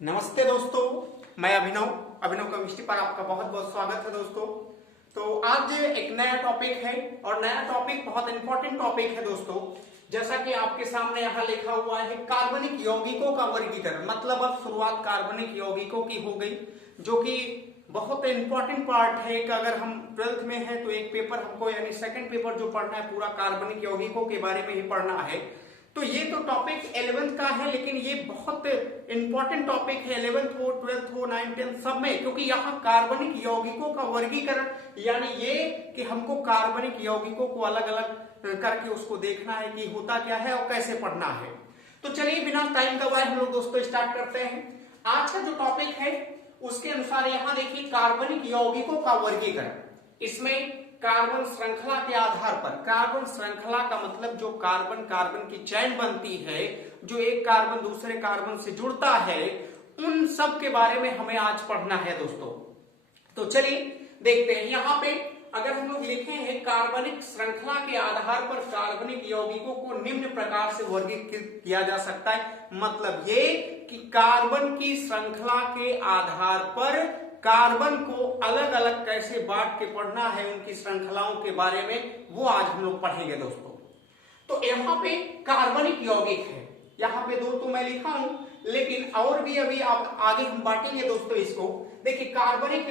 नमस्ते दोस्तों, मैं अभिनव केमिस्ट्री पर आपका बहुत बहुत स्वागत है दोस्तों। तो आज एक नया टॉपिक है और नया टॉपिक बहुत इंपॉर्टेंट टॉपिक है दोस्तों। जैसा कि आपके सामने यहाँ लिखा हुआ है कार्बनिक यौगिकों का वर्गीकरण, मतलब अब शुरुआत कार्बनिक यौगिकों की हो गई, जो कि बहुत इंपॉर्टेंट पार्ट है कि अगर हम 12th में है तो एक पेपर हमको यानी सेकंड पेपर जो पढ़ना है पूरा कार्बनिक यौगिकों के बारे में ही पढ़ना है। तो ये तो टॉपिक 11th का है, लेकिन ये बहुत इंपॉर्टेंट टॉपिक है 11th हो 12th हो 9th 10th सब में, क्योंकि यहाँ कार्बनिक यौगिकों का वर्गीकरण यानी ये कि हमको कार्बनिक यौगिकों को अलग अलग करके उसको देखना है कि होता क्या है और कैसे पढ़ना है। तो चलिए बिना टाइम गवाए हम लोग दोस्तों स्टार्ट करते हैं। आज का जो टॉपिक है उसके अनुसार यहाँ देखिए कार्बनिक यौगिकों का वर्गीकरण। इसमें कार्बन श्रृंखला के आधार पर, कार्बन श्रृंखला का मतलब जो कार्बन कार्बन की चैन बनती है, जो एक कार्बन दूसरे कार्बन से जुड़ता है, उन सब के बारे में हमें आज पढ़ना है दोस्तों। तो चलिए देखते हैं। यहाँ पे अगर हम लोग लिखे हैं कार्बनिक श्रृंखला के आधार पर कार्बनिक यौगिकों को निम्न प्रकार से वर्गीकृत किया जा सकता है। मतलब ये कि कार्बन की श्रृंखला के आधार पर कार्बन को अलग अलग कैसे बांट के पढ़ना है, उनकी श्रृंखलाओं के बारे में वो आज हम लोग पढ़ेंगे दोस्तों। तो यहाँ पे कार्बनिक यौगिक है, यहाँ पे दो तो मैं लिखा हूं, लेकिन और भी अभी आप आगे हम बांटेंगे दोस्तों इसको। देखिए कार्बनिक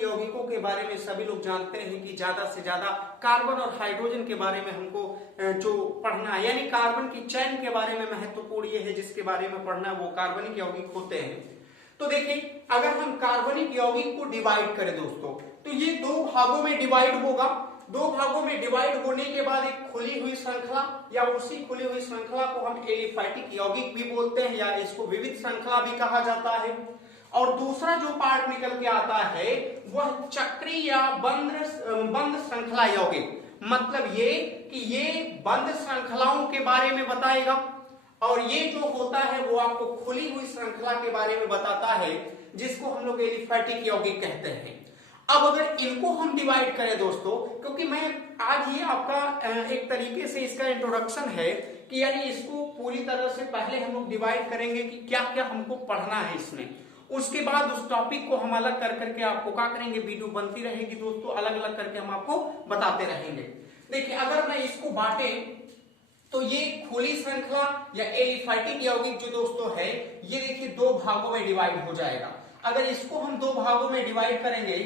यौगिकों के बारे में सभी लोग जानते हैं कि ज्यादा से ज्यादा कार्बन और हाइड्रोजन के बारे में हमको जो पढ़ना है, यानी कार्बन की चैन के बारे में महत्वपूर्ण ये है जिसके बारे में पढ़ना वो कार्बनिक यौगिक होते हैं। तो देखिए अगर हम कार्बनिक यौगिक को डिवाइड करें दोस्तों, तो ये दो भागों में डिवाइड होगा। दो भागों में डिवाइड होने के बाद एक खुली हुई श्रृंखला या उसी खुली हुई श्रृंखला को हम एलिफैटिक यौगिक भी बोलते हैं या इसको विविध श्रृंखला भी कहा जाता है। और दूसरा जो पार्ट निकल के आता है वह चक्री या बंद श्रृंखला यौगिक, मतलब ये कि ये बंद श्रृंखलाओं के बारे में बताएगा और ये जो होता है वो आपको खुली हुई श्रृंखला के बारे में बताता है, जिसको हम लोग एलिफैटिक यौगिक कहते हैं। अब अगर इनको हम डिवाइड करें दोस्तों, क्योंकि मैं आज ये आपका एक तरीके से इसका इंट्रोडक्शन है कि यानी इसको पूरी तरह से पहले हम लोग डिवाइड करेंगे कि क्या क्या हमको पढ़ना है इसमें, उसके बाद उस टॉपिक को हम अलग कर करके आपको क्या करेंगे, वीडियो बनती रहेगी दोस्तों, अलग अलग करके हम आपको बताते रहेंगे। देखिए अगर मैं इसको बांटे तो ये खुली श्रृंखला या एलिफैटिक यौगिक जो दोस्तों है ये देखिए दो भागों में डिवाइड हो जाएगा। अगर इसको हम दो भागों में डिवाइड करेंगे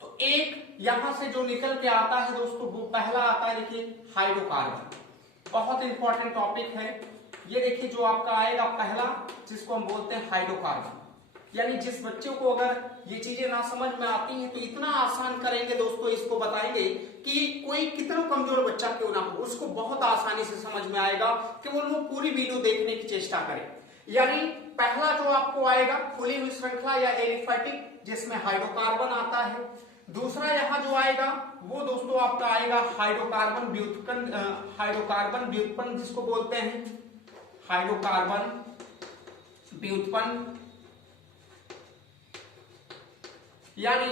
तो एक यहां से जो निकल के आता है दोस्तों वो पहला आता है देखिए हाइड्रोकार्बन, बहुत इंपॉर्टेंट टॉपिक है ये। देखिए जो आपका आएगा पहला जिसको हम बोलते हैं हाइड्रोकार्बन, यानी जिस बच्चे को अगर ये चीजें ना समझ में आती हैं तो इतना आसान करेंगे दोस्तों, इसको बताएंगे कि कोई कितना कमजोर बच्चा क्यों ना हो उसको बहुत आसानी से समझ में आएगा कि वो लोग पूरी वीडियो देखने की चेष्टा करें। यानी पहला जो आपको आएगा खुली हुई श्रृंखला या एलिफैटिक जिसमें हाइड्रोकार्बन आता है। दूसरा यहाँ जो आएगा वो दोस्तों आपका आएगा हाइड्रोकार्बन व्युत्पन्न जिसको बोलते हैं हाइड्रोकार्बन व्युत्पन्न, यानी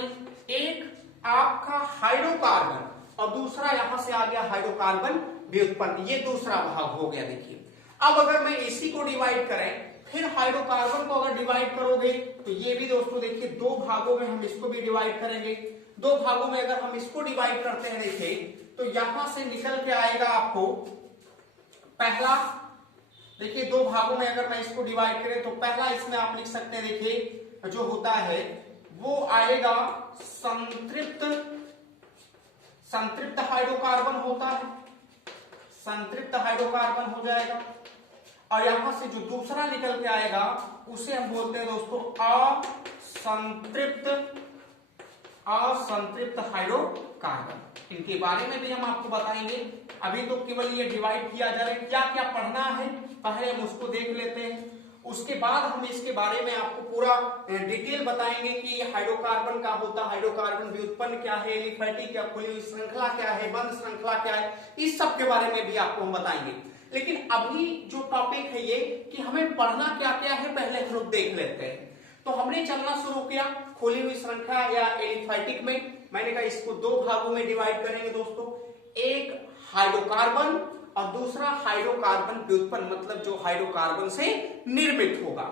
एक आपका हाइड्रोकार्बन और दूसरा यहां से आ गया हाइड्रोकार्बन व्युत्पन्न, ये दूसरा भाग हो गया। देखिए अब अगर मैं इसी को डिवाइड करें फिर हाइड्रोकार्बन को अगर डिवाइड करोगे तो ये भी दोस्तों देखिए दो भागों में हम इसको भी डिवाइड करेंगे। दो भागों में अगर हम इसको डिवाइड करते हैं देखिए तो यहां से निकल के आएगा आपको पहला, देखिए दो भागों में अगर मैं इसको डिवाइड करें तो पहला इसमें आप लिख सकते हैं देखिए जो होता है वो आएगा संतृप्त हाइड्रोकार्बन होता है, संतृप्त हाइड्रोकार्बन हो जाएगा। और यहां से जो दूसरा निकल के आएगा उसे हम बोलते हैं दोस्तों असंतृप्त हाइड्रोकार्बन। इनके बारे में भी हम आपको बताएंगे, अभी तो केवल ये डिवाइड किया जा रहा है, क्या क्या पढ़ना है पहले हम उसको देख लेते हैं, उसके बाद हम इसके बारे में आपको पूरा डिटेल बताएंगे कि हाइड्रोकार्बन का होता, हाइड्रोकार्बन व्युत्पन्न क्या है, एलिफैटिक या खुली हुई श्रृंखला क्या है, बंद श्रृंखला क्या है, इस सब के बारे में भी आपको हम बताएंगे। लेकिन अभी जो टॉपिक है ये कि हमें पढ़ना क्या क्या है पहले हम लोग देख लेते हैं। तो हमने चलना शुरू किया खुली हुई श्रृंखला या एलिफैटिक में। मैंने कहा इसको दो भागों में डिवाइड करेंगे दोस्तों, एक हाइड्रोकार्बन और दूसरा हाइड्रोकार्बन व्युत्पन्न, मतलब जो हाइड्रोकार्बन से निर्मित होगा।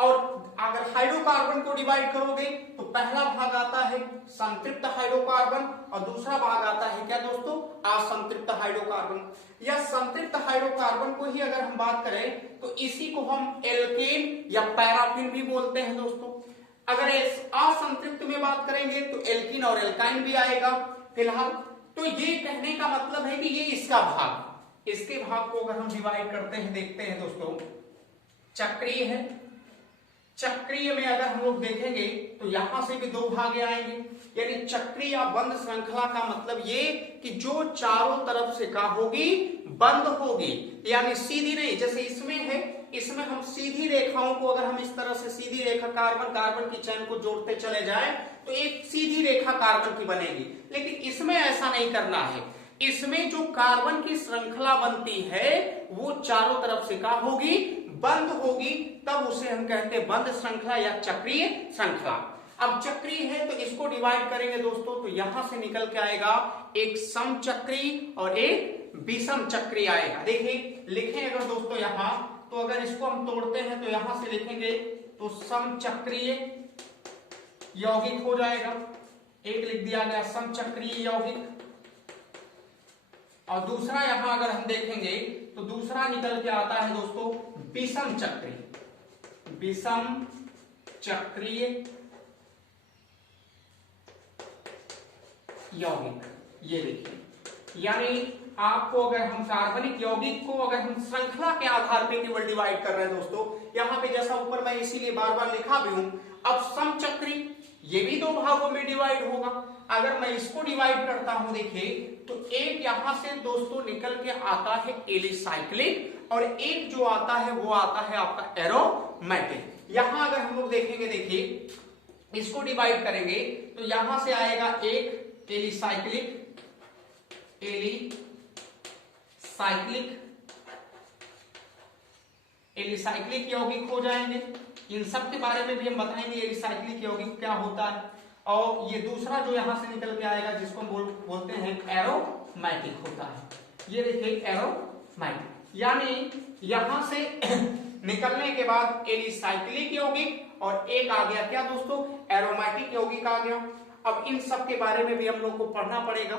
और अगर हाइड्रोकार्बन को डिवाइड करोगे तो पहला भाग आता है संतृप्त हाइड्रोकार्बन और दूसरा भाग आता है क्या दोस्तों, असंतृप्त हाइड्रोकार्बन। या संतृप्त हाइड्रोकार्बन को ही अगर हम बात करें तो इसी को हम एल्केन या पैराफिन भी बोलते हैं दोस्तों। अगर इस असंतृप्त में बात करेंगे तो एल्कीन और एल्काइन भी आएगा फिलहाल। तो ये कहने का मतलब है कि ये इसका भाग, इसके भाग को अगर हम डिवाइड करते हैं, देखते हैं दोस्तों, चक्रीय है। चक्रीय में अगर हम लोग देखेंगे तो यहां से भी दो भागे आएंगे, यानी चक्रीय या बंद श्रृंखला का मतलब ये कि जो चारों तरफ से क्या होगी, बंद होगी, यानी सीधी नहीं। जैसे इसमें है, इसमें हम सीधी रेखाओं को अगर हम इस तरह से सीधी रेखा कार्बन कार्बन की चेन को जोड़ते चले जाएं तो एक सीधी रेखा कार्बन की बनेगी, लेकिन इसमें ऐसा नहीं करना है। इसमें जो कार्बन की श्रृंखला बनती है वो चारों तरफ से क्या होगी, बंद होगी, तब उसे हम कहते हैं बंद श्रृंखला या चक्रीय श्रृंखला। अब चक्रीय है तो इसको डिवाइड करेंगे दोस्तों तो यहां से निकल के आएगा एक समचक्रीय और एक विषम चक्रीय आएगा। देखिए लिखें अगर दोस्तों यहां, तो अगर इसको हम तोड़ते हैं तो यहां से लिखेंगे तो समचक्रीय यौगिक हो जाएगा, एक लिख दिया गया समचक्रीय यौगिक। और दूसरा यहां अगर हम देखेंगे तो दूसरा निकल के आता है दोस्तों विषम चक्रीय, विषम चक्रीय यौगिक। ये देखिए, यानी आपको अगर हम कार्बनिक यौगिक को अगर हम श्रृंखला के आधार पे केवल डिवाइड कर रहे हैं दोस्तों, यहां पे जैसा ऊपर मैं इसीलिए बार बार लिखा भी हूं। अब समचक्री ये भी दो भागों में डिवाइड होगा। अगर मैं इसको डिवाइड करता हूं देखिए तो एक यहां से दोस्तों निकल के आता है एलिसाइक्लिक और एक जो आता है वो आता है आपका एरोमेटिक। यहां अगर हम लोग देखेंगे, देखिए इसको डिवाइड करेंगे तो यहां से आएगा एक एलिसाइक्लिक, एलिसाइक्लिक यौगिक हो जाएंगे। इन सब के बारे में भी हम बताएंगे एलिसाइक्लिक यौगिक क्या होता है। और ये दूसरा जो यहां से निकल के आएगा जिसको हम बोलते हैं एरोमेटिक होता है। ये देखिए एरोमेटिक, यानी यहां से निकलने के बाद एलिसाइक्लिक यौगिक और एक आ गया क्या दोस्तों, एरोमेटिक यौगिक आ गया। अब इन सब के बारे में भी हम लोग को पढ़ना पड़ेगा,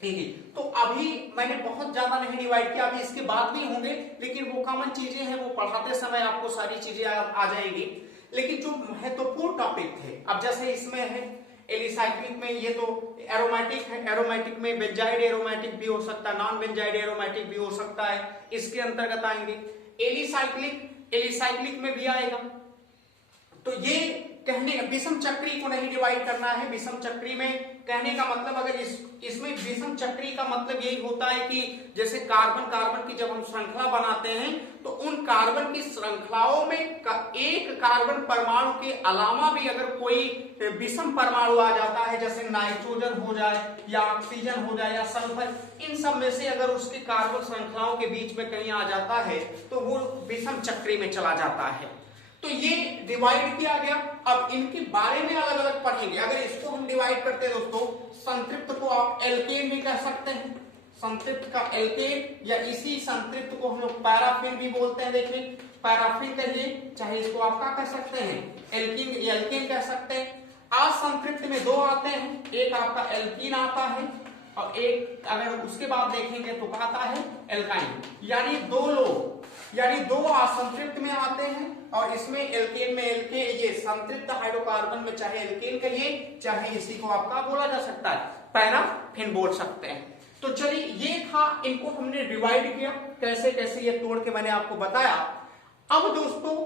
ठीक है। तो अभी मैंने बहुत ज्यादा नहीं डिवाइड किया, अभी इसके बाद भी होंगे, लेकिन वो कॉमन चीजें हैं वो पढ़ाते समय आपको सारी चीजें आ जाएंगी। लेकिन जो महत्वपूर्ण टॉपिक थे, अब जैसे इसमें है एलिसाइक्लिक में, ये तो एरोमेटिक है, एरोमेटिक में बेंजाइड एरोमेटिक भी हो सकता है, नॉन बेंजाइड एरोमेटिक भी हो सकता है, इसके अंतर्गत आएंगे। एलिसाइक्लिक में भी आएगा। तो ये कहने, विषम चक्री को नहीं डिवाइड करना है। विषम चक्री में कहने का मतलब, अगर इसमें विषम चक्री का मतलब यही होता है कि जैसे कार्बन की जब हम श्रृंखला बनाते हैं तो उन कार्बन की श्रृंखलाओं में एक कार्बन परमाणु के अलावा भी अगर कोई विषम परमाणु आ जाता है, जैसे नाइट्रोजन हो जाए या ऑक्सीजन हो जाए या सल्फर, इन सब में से अगर उसके कार्बन श्रृंखलाओं के बीच में कहीं आ जाता है तो वो विषम चक्री में चला जाता है। तो ये डिवाइड किया गया। अब इनके बारे में अलग अलग पढ़ेंगे। अगर इसको हम डिवाइड करते हैं दोस्तों, संतृप्त को आप एल्केन भी कह सकते हैं, संतृप्त का एल्केन, या इसी संतृप्त को हम लोग पैराफिन भी बोलते हैं। देखिए पैराफिन कहिए, चाहे इसको आप क्या कह सकते हैं, एल्कीन, एल्केन कह सकते हैं। असंतृप्त में दो आते हैं, एक आपका एल्कीन आता है और एक अगर उसके बाद देखेंगे तो क्या आता है, एल्काइन। यानी दो लोग, यानी दो असंतृप्त में आते हैं और इसमें एल्केन में ये संतृप्त हाइड्रोकार्बन में चाहे एल्केन कहिए चाहे इसी को आपका बोला जा सकता है पैराफिन बोल सकते हैं। तो चलिए ये था, इनको हमने डिवाइड किया कैसे कैसे, ये तोड़ के मैंने आपको बताया। अब दोस्तों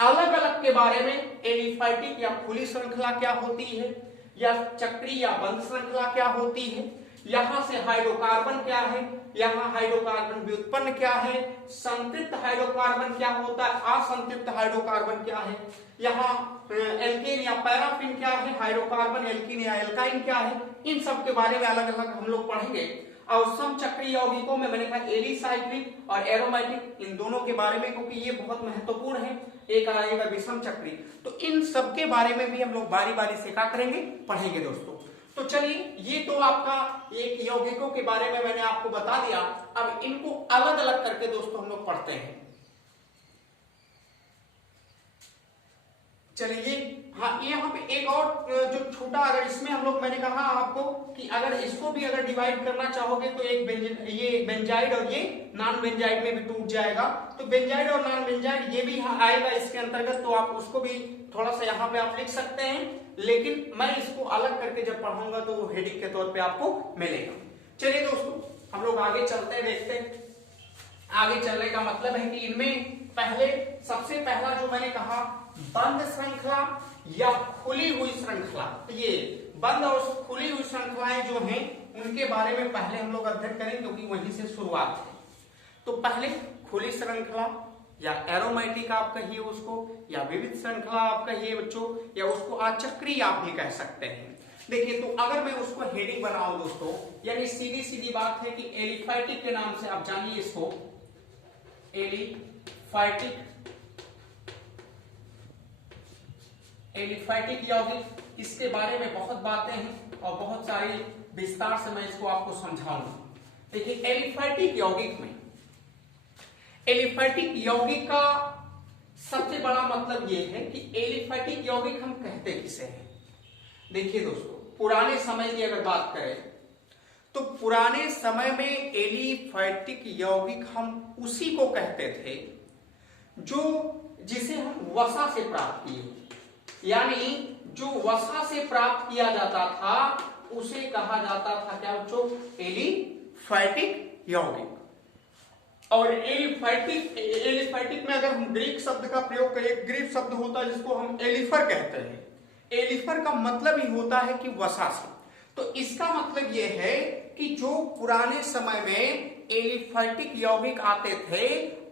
अलग अलग के बारे में, एलिफैटिक या खुली श्रृंखला क्या होती है, या चक्री या बंद श्रृंखला क्या होती है, यहां से हाइड्रोकार्बन क्या है, यहां हाइड्रोकार्बन व्युत्पन्न क्या है, संतृप्त हाइड्रोकार्बन क्या होता है, असंतृप्त हाइड्रोकार्बन क्या है, यहाँ एल्केन या पैराफिन क्या है, हाइड्रोकार्बन एल्कीन या एल्काइन क्या है, इन सब के बारे में अलग अलग हम लोग पढ़ेंगे। और समचक्रीय यौगिकों में मैंने कहा एलिसाइक्लिक और एरोमेटिक, इन दोनों के बारे में, क्योंकि ये बहुत महत्वपूर्ण है। एक आएगा विषम चक्री, तो इन सब के बारे में भी हम लोग बारी बारी से क्या करेंगे, पढ़ेंगे दोस्तों। तो चलिए ये तो आपका एक यौगिकों के बारे में मैंने आपको बता दिया। अब इनको अलग अलग करके दोस्तों हम लोग पढ़ते हैं। चलिए, हाँ यहाँ पे एक और जो छोटा, अगर इसमें हम लोग, मैंने कहा आपको कि अगर इसको भी अगर डिवाइड करना चाहोगे तो एक ये बेंजाइड और ये नॉन बेंजाइड में भी टूट जाएगा, तो बेंजाइड और नॉन बेंजाइड ये भी आएगा इसके अंतर्गत, तो आप उसको भी थोड़ा सा यहाँ पे आप लिख सकते हैं, लेकिन मैं इसको अलग करके जब पढ़ाऊंगा तो वो हेडिंग के तौर पे आपको मिलेगा। चलिए दोस्तों, हम लोग आगे चलते हैं, देखते हैं। आगे चलने का मतलब है कि इनमें पहले, सबसे पहला जो मैंने कहा बंद श्रृंखला या खुली हुई श्रृंखला, ये बंद और खुली हुई श्रृंखलाएं जो हैं उनके बारे में पहले हम लोग अध्ययन करें, क्योंकि वहीं से शुरुआत है। तो पहले खुली श्रृंखला या एरोमेटिक आप कहिए उसको, या विविध श्रृंखला आप कहिए बच्चों, या उसको आचक्री आप भी कह सकते हैं। देखिए, तो अगर मैं उसको हेडिंग बनाऊं दोस्तों, यानी सीधी सीधी बात है कि एलिफैटिक के नाम से आप जानिए इसको, एलिफैटिक यौगिक, इसके बारे में बहुत बातें हैं और बहुत सारी विस्तार से मैं इसको आपको समझाऊंगा। देखिए, एलिफैटिक यौगिक में, एलिफैटिक यौगिक का सबसे बड़ा मतलब यह है कि एलिफैटिक यौगिक हम कहते किसे हैं। देखिए दोस्तों, पुराने समय की अगर बात करें तो पुराने समय में एलिफैटिक यौगिक हम उसी को कहते थे जिसे हम वसा से प्राप्त किए, यानी जो वसा से प्राप्त किया जाता था उसे कहा जाता था क्या बच्चों, एलिफैटिक यौगिक। और एलिफैटिक में अगर हम ग्रीक शब्द का प्रयोग करें, ग्रीक शब्द होता है जिसको हम एलिफर कहते हैं। एलिफर का मतलब ही होता है कि वसा से। तो इसका मतलब यह है कि जो पुराने समय में एलिफैटिक यौगिक आते थे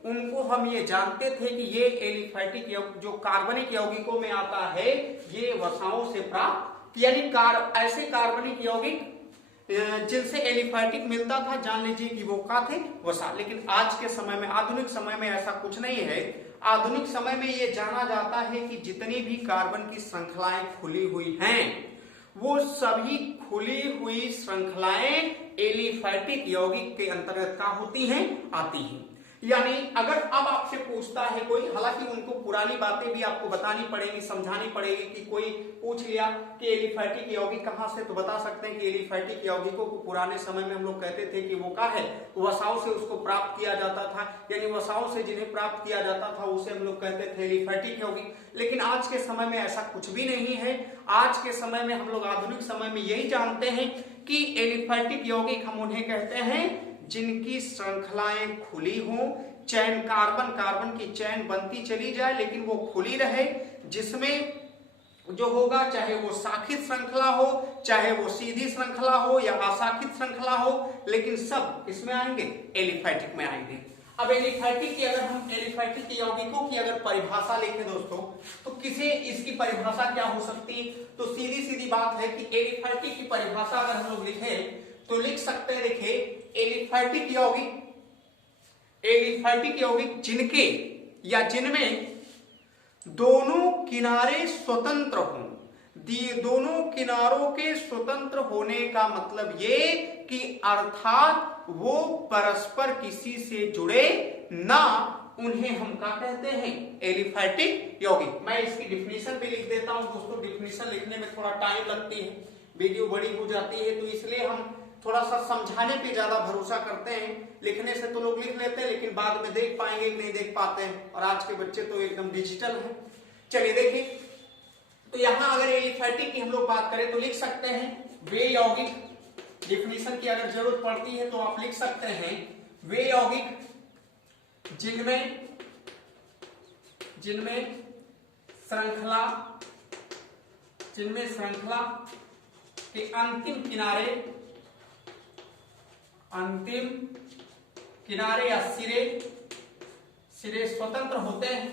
उनको हम ये जानते थे कि ये एलिफैटिक यौगिक जो कार्बनिक यौगिकों में आता है ये वसाओं से प्राप्त, यानी ऐसे कार्बनिक यौगिक जिनसे एलिफैटिक मिलता था, जान लीजिए कि वो क्या थे, वसा। लेकिन आज के समय में, आधुनिक समय में ऐसा कुछ नहीं है। आधुनिक समय में ये जाना जाता है कि जितनी भी कार्बन की श्रृंखलाएं खुली हुई हैं वो सभी खुली हुई श्रृंखलाएं एलिफैटिक यौगिक के अंतर्गत क्या होती हैं, आती हैं। यानी अगर अब आपसे पूछता है कोई, हालांकि उनको पुरानी बातें भी आपको बतानी पड़ेगी, समझानी पड़ेगी, कि कोई पूछ लिया कि एलिफैटिक यौगिक कहां से, तो बता सकते हैं कि एलिफैटिक यौगिकों को पुराने समय में हम लोग कहते थे कि वो क्या है, वसाओं से उसको प्राप्त किया जाता था, यानी वसाओं से जिन्हें प्राप्त किया जाता था उसे हम लोग कहते थे एलिफैटिक यौगिक। लेकिन आज के समय में ऐसा कुछ भी नहीं है। आज के समय में हम लोग आधुनिक समय में यही जानते हैं कि एलिफैटिक यौगिक हम उन्हें कहते हैं जिनकी श्रृंखलाएं खुली हों, चैन कार्बन की चैन बनती चली जाए लेकिन वो खुली रहे, जिसमें जो होगा चाहे वो शाखित श्रृंखला हो, चाहे वो सीधी श्रृंखला हो या अशाखित श्रृंखला हो, लेकिन सब इसमें आएंगे, एलिफैटिक में आएंगे। अब एलिफैटिक की, अगर हम एलिफैटिक यौगिकों की अगर परिभाषा लिखें दोस्तों, तो किसे इसकी परिभाषा क्या हो सकती है, तो सीधी सीधी बात है कि एलिफैटिक की परिभाषा अगर हम लोग लिखें तो लिख सकते हैं, देखिए, एलिफैटिक यौगिक जिनके या जिनमें दोनों किनारे स्वतंत्र हों। दोनों किनारों के स्वतंत्र होने का मतलब ये कि अर्थात वो परस्पर किसी से जुड़े ना, उन्हें हम क्या कहते हैं, एलिफैटिक यौगिक। मैं इसकी डिफिनीशन भी लिख देता हूं दोस्तों, डिफिनीशन लिखने में थोड़ा टाइम लगती है, वीडियो बड़ी हो जाती है, तो इसलिए हम थोड़ा सा समझाने पे ज्यादा भरोसा करते हैं। लिखने से तो लोग लिख लेते हैं लेकिन बाद में देख पाएंगे कि नहीं देख पाते हैं, और आज के बच्चे तो एकदम डिजिटल हैं। चलिए देखिए, तो यहां अगर एलिफैटिक की हम लोग बात करें तो लिख सकते हैं वे यौगिक, डिफिनीशन की अगर जरूरत पड़ती है तो आप लिख सकते हैं वे यौगिक जिनमें श्रृंखला के अंतिम किनारे या सिरे स्वतंत्र होते हैं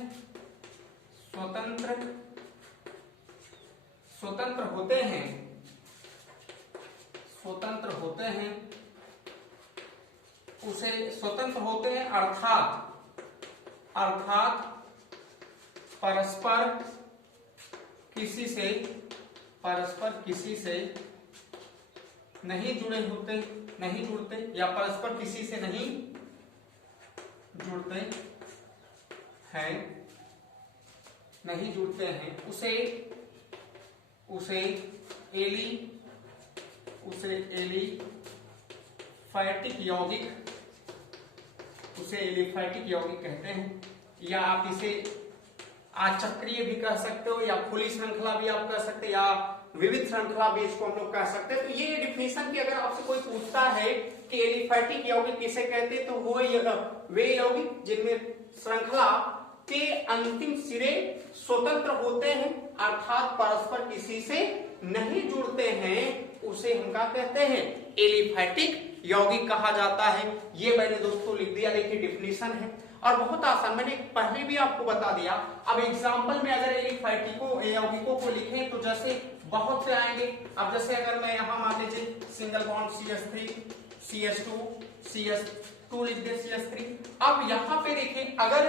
अर्थात परस्पर किसी से नहीं जुड़ते या परस्पर किसी से नहीं जुड़ते हैं, नहीं जुड़ते हैं उसे एलिफैटिक यौगिक कहते हैं, या आप इसे आचक्रीय भी कह सकते हो, या खुली श्रृंखला भी आप कह सकते हो, या विविध श्रृंखला भी इसको हम लोग कह सकते हैं। तो ये डिफिनेशन की अगर आपसे कोई पूछता है कि एलिफैटिक यौगिक किसे कहते हैं, तो वो वे यौगिक जिनमें श्रृंखला के अंतिम सिरे स्वतंत्र होते हैं, अर्थात परस्पर किसी से नहीं जुड़ते हैं, उसे हम क्या कहते हैं, एलिफैटिक यौगिक कहा जाता है। ये मैंने दोस्तों लिख दिया, देखिए डिफिनेशन है और बहुत आसान, मैंने पहले भी आपको बता दिया। अब एग्जाम्पल में अगर एलिफैटिको यौगिकों को लिखें तो जैसे बहुत से आएंगे। अब जैसे अगर मैं यहाँ मान लीजिए सिंगल बॉन्ड CH3 CH2 लिख दे CH3। अब यहाँ पे देखें, अगर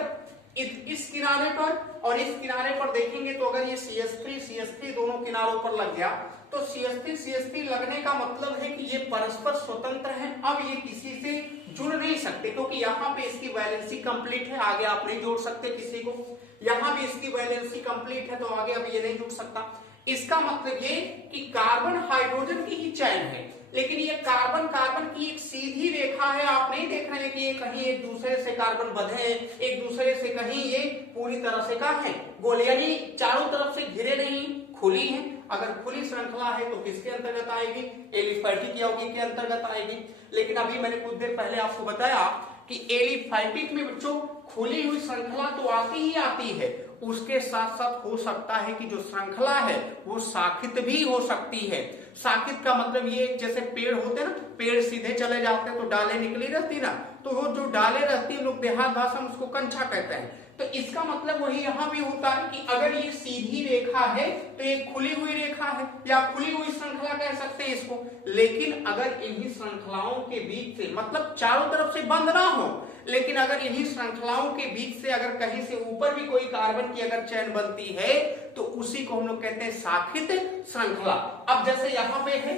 इस किनारे पर और इस किनारे पर देखेंगे तो अगर ये CH3 दोनों किनारों पर लग गया तो CH3 लगने का मतलब है कि ये परस्पर स्वतंत्र हैं। अब ये किसी से जुड़ नहीं सकते क्योंकि यहाँ पे इसकी वैलेंसी कंप्लीट है, आगे आप नहीं जोड़ सकते किसी को। यहाँ भी इसकी वैलेंसी कंप्लीट है तो आगे अब ये नहीं जुड़ सकता। इसका मतलब ये कि कार्बन हाइड्रोजन की ही चैन है, लेकिन ये कार्बन की एक सीधी रेखा है। आप नहीं देख रहे हैं कि ये कहीं एक दूसरे से कार्बन बंधे हैं, एक दूसरे से कहीं ये पूरी तरह से कहा है गोल, यानी चारों तरफ से घिरे नहीं, खुली है। अगर खुली श्रृंखला है तो किसके अंतर्गत आएगी, एलिफैटिक यौगिक के अंतर्गत आएगी। लेकिन अभी मैंने कुछ देर पहले आपको बताया कि एलिफैटिक में बच्चों खुली हुई श्रृंखला तो आती ही आती है, उसके साथ साथ हो सकता है कि जो श्रृंखला है वो शाखित भी हो सकती है। शाखित का मतलब ये, जैसे पेड़ होते हैं ना, पेड़ सीधे चले जाते हैं तो डाले निकली रहती ना, तो वो जो डाले रहती है लोग देहात भाषा में उसको कंछा कहते हैं। तो इसका मतलब वही यहाँ भी होता है कि अगर ये सीधी रेखा है तो ये खुली हुई रेखा है या खुली हुई श्रृंखला कह सकते हैं इसको। लेकिन अगर इन्हीं श्रृंखलाओं के बीच से, मतलब चारों तरफ से बंद ना हो, लेकिन अगर इन्हीं श्रृंखलाओं के बीच से अगर कहीं से ऊपर भी कोई कार्बन की अगर चैन बनती है तो उसी को हम लोग कहते हैं शाखित श्रृंखला। अब जैसे यहाँ पे है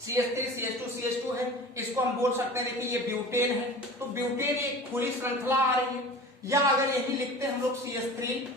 CH3 CH2 CH2 है, इसको हम बोल सकते हैं देखिए ये ब्यूटेन है, तो ब्यूटेन एक खुली श्रृंखला आ रही है। या अगर यही लिखते हैं हम लोग CH3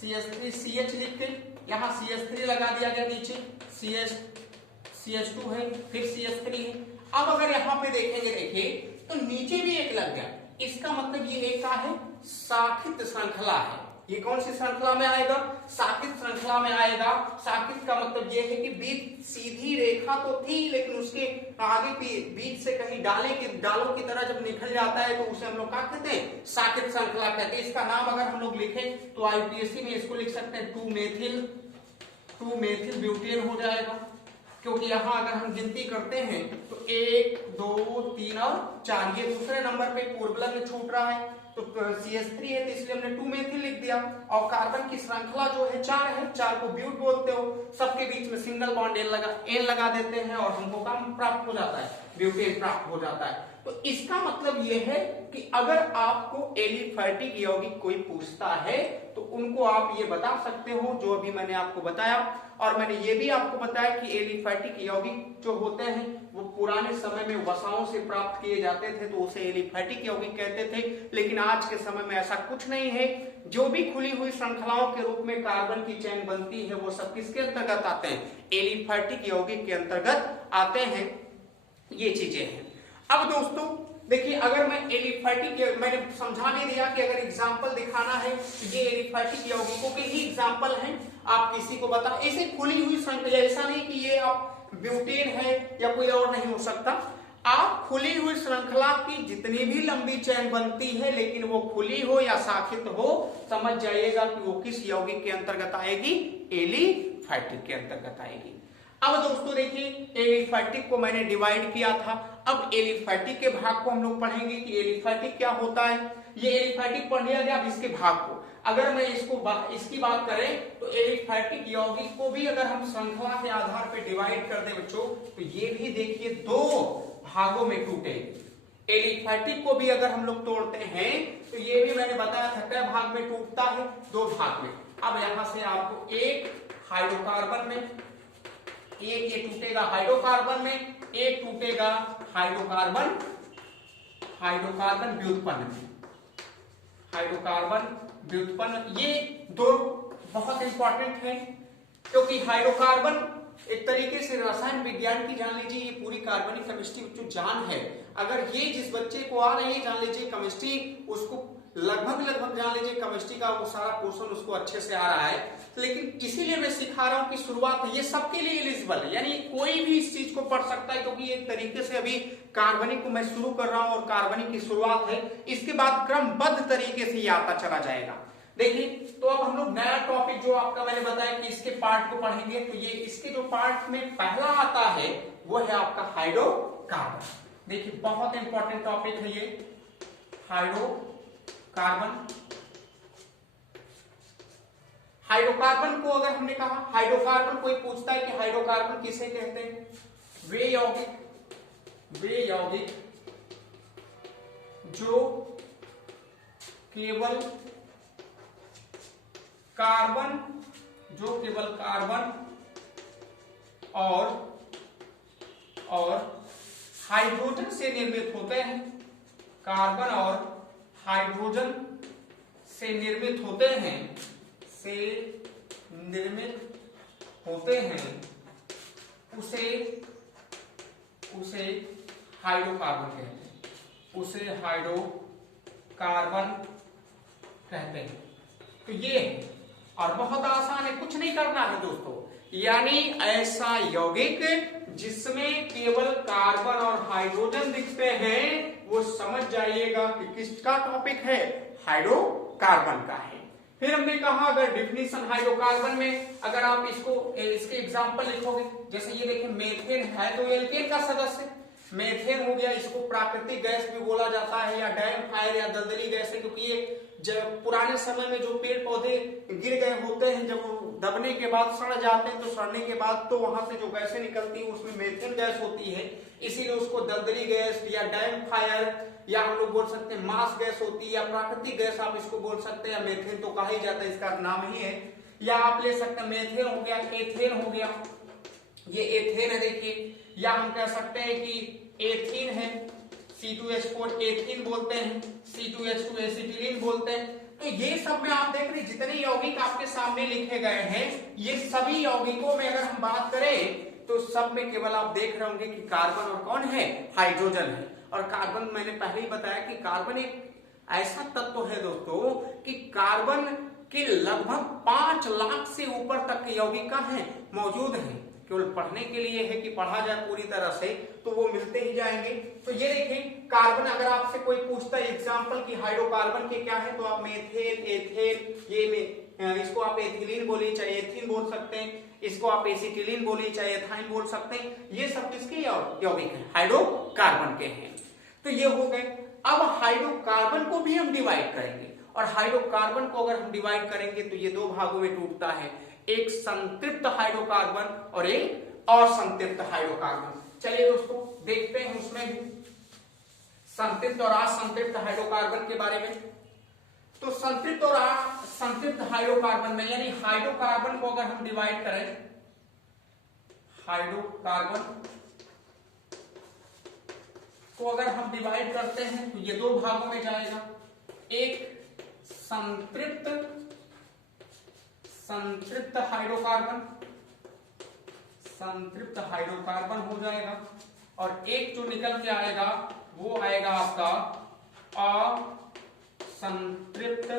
CH लिखते, यहाँ CH3 लगा दिया गया, नीचे CH2 है, फिर CH3 है। अब अगर यहाँ पे देखेंगे, देखिए तो नीचे भी एक लग गया, इसका मतलब ये एक है शाखित श्रृंखला है। ये कौन सी श्रृंखला में आएगा, शाखित श्रृंखला में आएगा। शाखित का मतलब ये है कि बीच सीधी रेखा तो थी लेकिन उसके आगे बीच से कहीं डालों की तरह जब निकल जाता है तो उसे हम लोग क्या कहते हैं, शाखित श्रृंखला कहते हैं। इसका नाम अगर हम लोग लिखें तो IUPAC में इसको लिख सकते हैं 2 मेथिल ब्यूटेन हो जाएगा, क्योंकि यहाँ अगर हम गिनती करते हैं तो 1 2 3 और 4, ये दूसरे नंबर पे पूर्वलग में छूट रहा है तो CH3 है तो इसलिए हमने 2 मेथिल लिख दिया। और कार्बन की श्रृंखला जो है 4 है, 4 को ब्यूट बोलते हो, सबके बीच में सिंगल बॉन्ड एन लगा देते हैं और हमको काम प्राप्त हो जाता है, ब्यूटेन प्राप्त हो जाता है। तो इसका मतलब यह है कि अगर आपको एलिफैटिक यौगिक कोई पूछता है तो उनको आप ये बता सकते हो जो अभी मैंने आपको बताया। और मैंने ये भी आपको बताया कि एलिफैटिक यौगिक जो होते हैं वो पुराने समय में वसाओं से प्राप्त किए जाते थे तो उसे एलिफैटिक यौगिक कहते थे। लेकिन आज के समय में ऐसा कुछ नहीं है, जो भी खुली हुई श्रृंखलाओं के रूप में कार्बन की चैन बनती है वो सब किसके अंतर्गत आते हैं, एलिफैटिक यौगिक के अंतर्गत आते हैं। ये चीजें हैं। अब दोस्तों देखिए, अगर मैं एलिफैटिक, मैंने समझा नहीं दिया कि अगर एग्जाम्पल दिखाना है ये एलिफैटिक यौगिकों के ही एग्जाम्पल हैं, आप किसी को बता, ऐसे खुली हुई श्रृंखला, ऐसा नहीं कि ये आप ब्यूटेन है या कोई और नहीं हो सकता। आप खुली हुई श्रृंखला की जितनी भी लंबी चैन बनती है, लेकिन वो खुली हो या शाखित हो, समझ जाइएगा कि वो किस यौगिक के अंतर्गत आएगी, एलिफैटिक के अंतर्गत आएगी। अब दोस्तों देखिए, एलिफैटिक को मैंने डिवाइड किया था। अब एलिफैटिक के भाग को हम लोग पढ़ेंगे कि एलिफैटिक क्या होता है। ये एलिफैटिक पढ़ लिया गया। अब इसके भाग को अगर मैं इसकी बात करें तो एलिफैटिक यौगिक को भी अगर हम श्रृंखला के आधार पर डिवाइड कर दें बच्चों, तो ये भी देखिए 2 भागों में टूटेगी। एलिफैटिक को भी अगर हम लोग तोड़ते हैं तो ये भी मैंने बताया था कई भाग में टूटता है, 2 भाग में। अब यहां से आपको एक हाइड्रोकार्बन में, एक ये टूटेगा हाइड्रोकार्बन में, एक टूटेगा हाइड्रोकार्बन व्युत्पन्न में, हाइड्रोकार्बन व्युत्पन्न, ये दो बहुत इंपॉर्टेंट है, क्योंकि हाइड्रोकार्बन एक तरीके से रसायन विज्ञान की जान लीजिए ये पूरी कार्बनिक केमिस्ट्री जो जान है, अगर ये जिस बच्चे को आ रही है जान लीजिए केमिस्ट्री, उसको लगभग जान लीजिए केमिस्ट्री का वो सारा पोर्शन उसको अच्छे से आ रहा है। लेकिन इसीलिए मैं सिखा रहा हूं कि शुरुआत ये सबके लिए एलिजिबल है, यानी कोई भी इस चीज को पढ़ सकता है, क्योंकि एक तरीके से अभी कार्बनिक को मैं शुरू कर रहा हूं और कार्बनिक की शुरुआत है, इसके बाद क्रमबद्ध तरीके से ये आता चला जाएगा। देखिए, तो अब हम लोग नया टॉपिक जो आपका मैंने बताया कि इसके पार्ट को पढ़ेंगे, तो ये इसके जो पार्ट में पहला आता है वो है आपका हाइड्रोकार्बन। देखिए बहुत इंपॉर्टेंट टॉपिक है ये हाइड्रोकार्बन। हाइड्रोकार्बन को अगर हमने कहा हाइड्रोकार्बन, कोई पूछता है कि हाइड्रोकार्बन किसे कहते हैं, वे यौगिक जो केवल कार्बन और हाइड्रोजन से निर्मित होते हैं, कार्बन और हाइड्रोजन से निर्मित होते हैं, उसे हाइड्रोकार्बन कहते हैं, उसे हाइड्रोकार्बन कहते हैं। तो ये है, और बहुत आसान है, कुछ नहीं करना है दोस्तों, यानी ऐसा यौगिक जिसमें केवल कार्बन और हाइड्रोजन दिखते हैं, वो समझ जाइएगा कि किसका टॉपिक है, हाइड्रोकार्बन का है। फिर हमने कहा अगर डिफिनीशन हाइड्रोकार्बन में अगर आप इसके एग्जांपल लिखोगे, जैसे ये देखिए मेथेन है तो एल्केन का सदस्य मेथेन हो गया, इसको प्राकृतिक गैस भी बोला जाता है या डैम फायर या दलदली गैस है, क्योंकि ये जब पुराने समय में जो पेड़ पौधे गिर गए होते हैं, जब वो दबने के बाद सड़ जाते हैं, तो सड़ने के बाद तो वहां से जो गैसें निकलती है उसमें मेथेन गैस होती है, इसीलिए उसको दलदली गैस या डैम फायर या हम लोग बोल सकते हैं मास गैस होती है, या प्राकृतिक गैस आप इसको बोल सकते हैं, या मेथेन तो कहा ही जाता है, इसका नाम ही है। या आप ले सकते हैं मेथेन हो गया, एथेन हो गया, ये एथेन है देखिए, या हम कह सकते हैं कि एथीन है, C2H4 एथीन बोलते हैं, C2H2 एसिटिलीन बोलते हैं। तो ये सब में आप देख रहे हैं जितने यौगिक आपके सामने लिखे गए हैं, ये सभी यौगिकों में अगर हम बात करें तो सब में केवल आप देख रहे होंगे कि कार्बन और कौन है, हाइड्रोजन है। और कार्बन मैंने पहले ही बताया कि कार्बन एक ऐसा तत्व है दोस्तों कि कार्बन के लगभग 5 लाख से ऊपर तक के यौगिक का है मौजूद है, केवल पढ़ने के लिए है कि पढ़ा जाए पूरी तरह से तो वो मिलते ही जाएंगे। तो ये देखिए कार्बन, अगर आपसे कोई पूछता है एग्जांपल कि हाइड्रोकार्बन के क्या है, तो आप मेथेन, एथेन, ये में इसको आप एथिलीन बोलिए चाहे एथीन बोल सकते हैं, इसको आप एसिटिलीन बोलिए चाहे एथाइन बोल सकते हैं, ये सब किसके यौगिक हैं, हाइड्रोकार्बन के हैं। तो ये हो गए। अब हाइड्रोकार्बन को भी हम डिवाइड करेंगे, और हाइड्रोकार्बन को अगर हम डिवाइड करेंगे तो ये दो भागों में टूटता है, एक संतृप्त हाइड्रोकार्बन और एक असंतृप्त हाइड्रोकार्बन। चलिए दोस्तों देखते हैं उसमें भी संतृप्त और असंतृप्त हाइड्रोकार्बन के बारे में। तो संतृप्त और असंतृप्त हाइड्रोकार्बन में, यानी हाइड्रोकार्बन को अगर हम डिवाइड करें, हाइड्रोकार्बन को अगर हम डिवाइड करते हैं तो ये दो भागों में जाएगा, एक संतृप्त हाइड्रोकार्बन हो जाएगा, और एक जो निकल के आएगा वो आएगा आपका असंतृप्त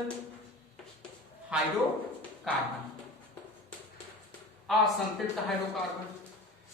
हाइड्रोकार्बन।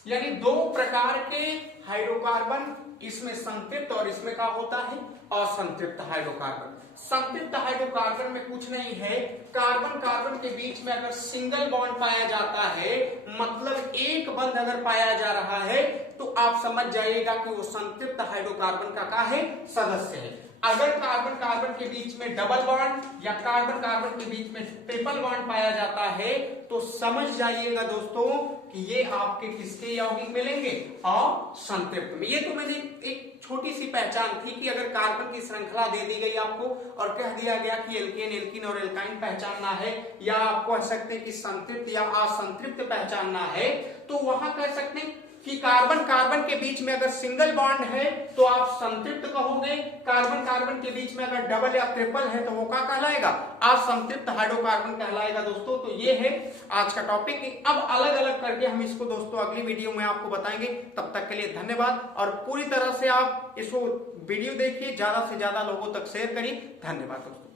यानी दो प्रकार के हाइड्रोकार्बन, इसमें संतृप्त और इसमें क्या होता है, असंतृप्त हाइड्रोकार्बन। संतृप्त हाइड्रोकार्बन में कुछ नहीं है, कार्बन कार्बन के बीच में अगर सिंगल बॉन्ड पाया जाता है, मतलब एक बंध अगर पाया जा रहा है, तो आप समझ जाइएगा कि वो संतृप्त हाइड्रोकार्बन का है, सदस्य है। अगर कार्बन कार्बन के बीच में डबल बॉन्ड या कार्बन कार्बन के बीच में ट्रिपल बॉन्ड पाया जाता है, तो समझ जाइएगा दोस्तों कि ये आपके किसके यौगिक मिलेंगे, और संतृप्त में। ये तो मैंने एक छोटी सी पहचान थी कि अगर कार्बन की श्रृंखला दे दी गई आपको और कह दिया गया कि एल्केन, एल्कीन और एल्काइन पहचानना है, या आप कह सकते हैं कि संतृप्त या असंतृप्त पहचानना है, तो वहां कह सकते हैं कि कार्बन कार्बन के बीच में अगर सिंगल बॉन्ड है तो आप संतृप्त कहोगे, कार्बन कार्बन के बीच में अगर डबल या ट्रिपल है तो वो क्या कहलाएगा, असंतृप्त हाइड्रोकार्बन कहलाएगा दोस्तों। तो ये है आज का टॉपिक। अब अलग अलग करके हम इसको दोस्तों अगली वीडियो में आपको बताएंगे। तब तक के लिए धन्यवाद और पूरी तरह से आप इसको वीडियो देखिए, ज्यादा से ज्यादा लोगों तक शेयर करिए। धन्यवाद दोस्तों।